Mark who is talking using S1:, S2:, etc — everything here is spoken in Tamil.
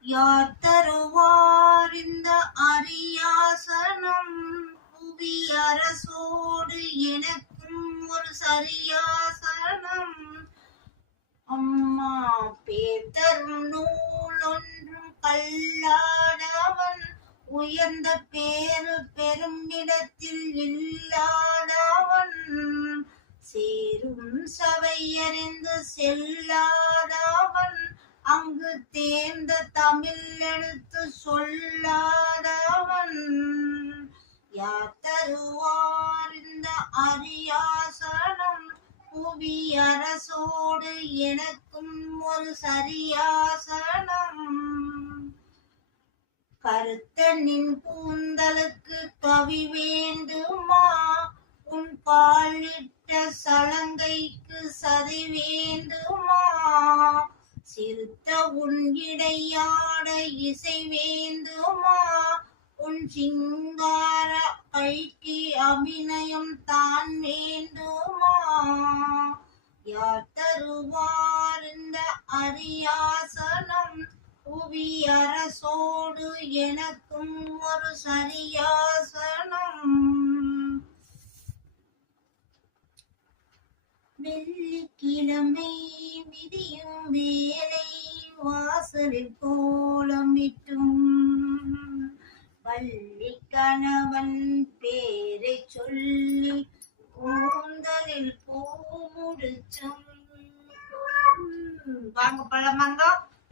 S1: யார் தருவார் இந்த அரியாசனம்? புவிய அரசோடு எனக்கும் ஒரு சரியாசனம். அம்மா பேத்தரும் நூல் ஒன்றும் கல்லாதவன். உயர்ந்த பேரு பெருமிடத்தில் இல்லாதவன். சேரும் சபையறிந்து செல்லாதவன். அங்கு தேர்ந்த தமிழ் எழுத்து சொல்லாதவன். யார் தருவார் இந்த அரியாசனம்? புவி அரசோடு எனக்கும் ஒரு சரியாசனம். கருத்தனின் கூந்தலுக்கு கவி வேண்டுமா? சிறுத்த உன் இடையாட இசை வேண்டுமா? உன் சிங்கார கைக்கு அபிநயம் தான் வேண்டுமா? யார் தருவார் இந்த அரியாசனம்? புவி அரசோடு எனக்கும் ஒரு சரியாசனம். வெள்ளிக்கிழமை விதியும் வே வாசலில் கோலமிட்டும் வள்ளி கணவன் பேரை சொல்லி கூந்தலில் பூ முடிச்சும். வாங்க பழமாங்க